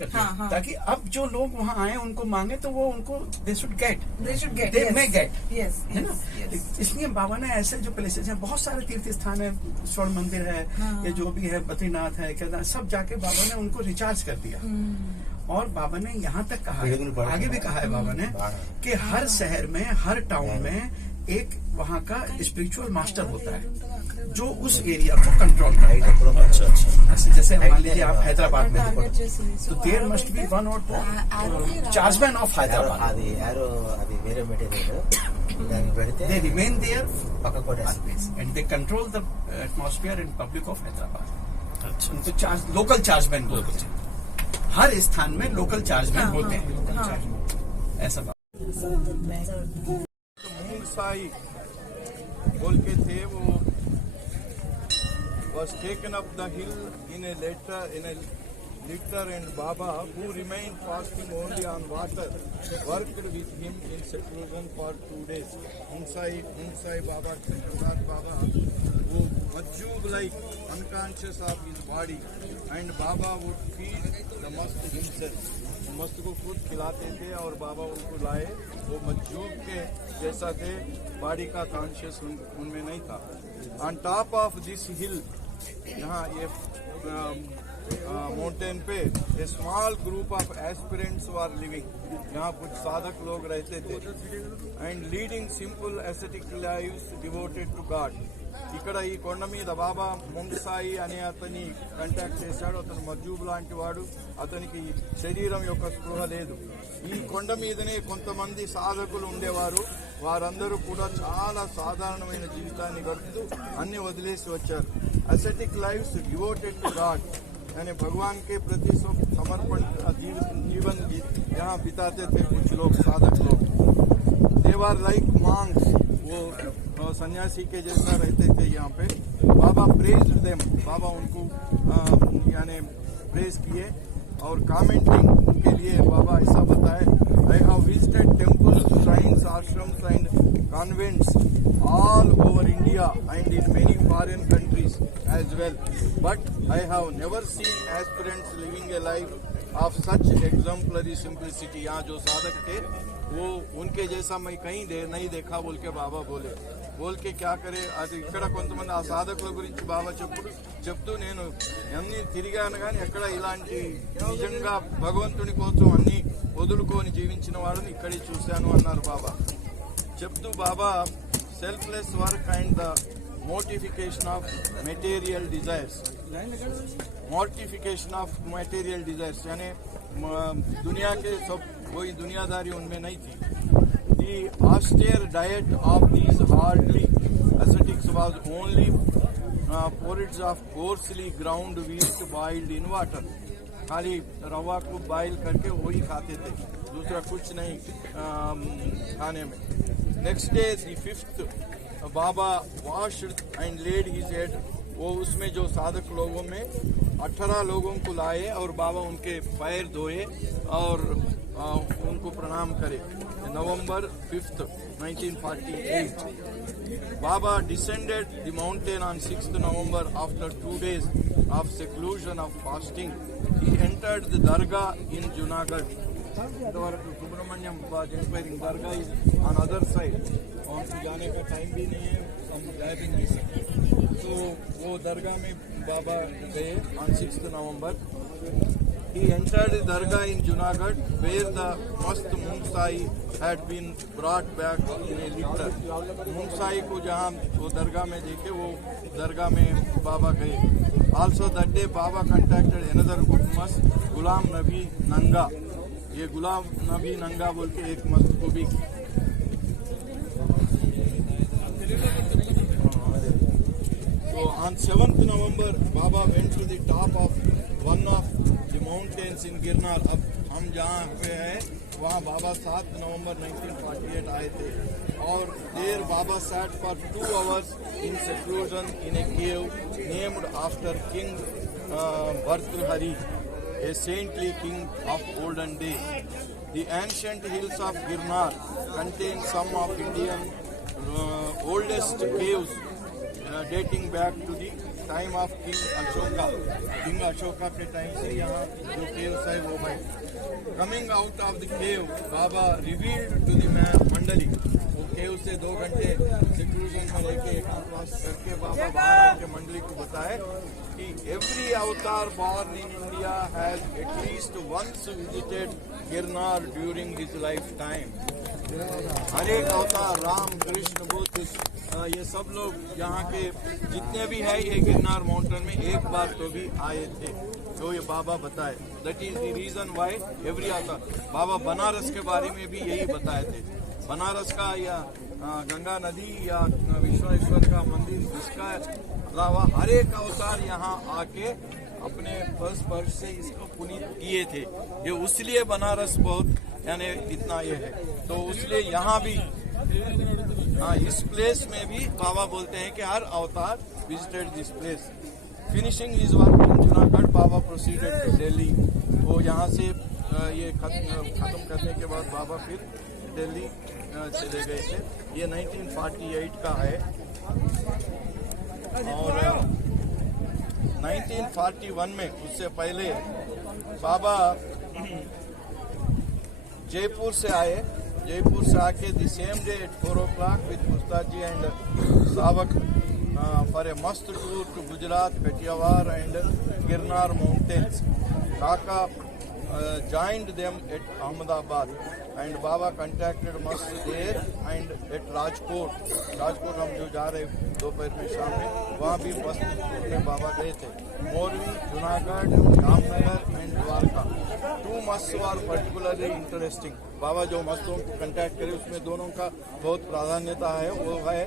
कर दिया ताकि अब जो लोग वहाँ आए उनको मांगे तो वो उनको they should get they may gate, है ना। इसलिए बाबा ने ऐसे जो प्लेसेस हैं, बहुत सारे तीर्थ स्थान है, स्वर्ण मंदिर है, ये जो भी है, बद्रीनाथ है, केदारनाथ, सब जाके बाबा ने उनको रिचार्ज कर दिया। और बाबा ने यहाँ तक कहा है, आगे भी कहा है बाबा ने कि हर शहर में, हर टाउन में एक वहाँ का स्पिरिचुअल मास्टर होता है जो उस एरिया को कंट्रोल करेगा। अच्छा, जैसे मान लीजिए आप हैदराबाद में तो देयर मस्ट बी वन और two chargeman of Hyderabad, they remain there and they control the atmosphere and public of Hyderabad। अच्छा, उनको लोकल चार्जमैन बोलते हैं। हर स्थान में लोकल चार्जमैन होते हैं, ऐसा बात। साई बोल के थे, वो was taken up the hill in a litter and Baba, who remained fasting only on water, worked with him in seclusion for 2 days. Munsai Baba, Krishnadas Baba, who majjub like unconscious of his body, and Baba would feed the mast himself. मस्त को खुद खिलाते थे और बाबा उनको लाए, वो मजजूब के जैसा थे, बॉडी का कॉन्शियस उनमें नहीं था। On top of this hill, यहाँ ये माउंटेन पे a small group of aspirants were living, यहाँ कुछ साधक लोग रहते थे, and leading simple aesthetic lives devoted to God. ఇక్కడ ఈ కొండ మీద బాబా ముంసాయి అనే అతని కాంటాక్ట్ చేశాడు. అతను మజ్జూబ్ లాంటి వాడు, అతనికి శరీరం యొక్క స్పృహ లేదు. ఈ కొండ మీదనే కొంతమంది సాధకులు ఉండేవారు, వారందరూ కూడా చాలా సాధారణమైన జీవితాన్ని గడుపుతూ అన్ని వదిలేసి వచ్చారు. Ascetic lives devoted to god, यानी भगवान के प्रति समर्पण जीवन यहाँ बिताते थे कुछ लोग, साधक लोग। देवर लाइक मांग्स, वो सन्यासी के जैसा रहते थे यहाँ पे। बाबा प्रेज्ड देम, बाबा उनको यानी प्रेज किए। और कमेंटिंग के लिए बाबा ऐसा बताए, I have visited temples, shrines, ashrams and convents all over India and in many foreign countries as well, but I have never seen aspirants living a life of such exemplary simplicity। यहाँ जो साधक थे वो उनके जैसा मैं कहीं नहीं देखा बोल के बाबा बोल के क्या करे। అది ఇక్కడ కొంతమంది ఆ సాధకుల గురించి బాబా చెప్తూ నేను అన్ని తిరిగాను కానీ ఎక్కడ ఇలాంటి నిజంగా భగవంతుని కోసం అన్ని వదులుకొని జీవించిన వాళ్ళని ఇక్కడే చూశాను అన్నారు బాబా చెప్తూ। Baba selfless work and the mortification of material desires, mortification of material desires, यानी दुनिया के सब कोई दुनियादारी उनमें नहीं थी। The austere diet of these hardly ascetics was only porridge of coarsely ground wheat boiled in water, खाली रवा को बॉइल करके वही खाते थे, दूसरा कुछ नहीं खाने में। Next day the 5th Baba washed and laid his head, वो उसमें जो साधक लोगों में 18 लोगों को लाए और बाबा उनके पैर धोए और उनको प्रणाम करे। November 5th 1948 Baba descended the mountain on 6th November after 2 days of seclusion of fasting. He entered the Dargah in Junagadh. Subramanyam inspiring dargah is on other side, और जाने का टाइम भी नहीं है, हम जा भी नहीं सकते। तो वो दरगाह में बाबा गए on 6th November। He entered the Dargah in Junagadh where the mast Munsai had been brought back in a litter। मुंसाई को जहाँ वो दरगाह में देखे, वो दरगाह में बाबा गए। Also that day Baba contacted another good mast, Ghulam Nabi नंगा। ये गुलाम नबी नंगा बोल के एक मस्त को भी। So on 7th November Baba went to the top of one of the mountains in Girnar। अब हम जहाँ पे हैं वहाँ बाबा 7 नवंबर 1948 आए थे, और देर बाबा sat for 2 hours in seclusion in a cave named after King Bhartrhari, a saintly king of olden days। The ancient hills of Girnar contain some of Indian oldest caves dating back to the time of king Ashoka के time से यहाँ जो caves है वो है। Coming out of the cave Baba revealed to the man mandali, वो केव से 2 घंटे सिक्लूजन में लेके एकांतवास करके बाबा बाहर के मंडली को बताए कि every avatar born in India has at least once visited Girnar during his lifetime. हर एक अवतार राम कृष्ण बुद्ध ये सब लोग यहाँ के जितने भी है ये गिरनार माउंटेन में एक बार तो भी आए थे, जो ये बाबा बताए। That is the reason why every avatar. Baba Banaras के बारे में भी यही बताए थे। बनारस का या गंगा नदी या विश्वेश्वर का मंदिर, इसका अलावा हर एक अवतार यहाँ आके अपने स्पर्श से इसको पुनीत किए थे। ये उसलिए बनारस बहुत यानी इतना ये है, तो उसलिए यहाँ भी इस प्लेस में भी बाबा बोलते हैं कि हर avatar visited this place. Finishing his work in Junagadh Baba proceeded to Delhi. वो यहाँ से ये खत्म करने के बाद बाबा फिर दिल्ली चले गए थे। ये 1948 का है और 1941 में उससे पहले बाबा जयपुर से आए। जयपुर से आके the same day at 4 o'clock with Mustaji and Savak for a must tour to Gujarat, Kathiawar and Girnar mountains. Kaka joined them at Ahmedabad and Baba contacted Mast there and at Rajkot हम जो जा रहे दोपहर में शाम में वहाँ भी मस्त में बाबा गए थे। मोरवी, जूनागढ़, जामनगर एंड द्वारका 2 मस्त आर पर्टिकुलरली इंटरेस्टिंग। बाबा जो मस्तों को कंटैक्ट करे उसमें दोनों का बहुत प्राधान्यता है। वो है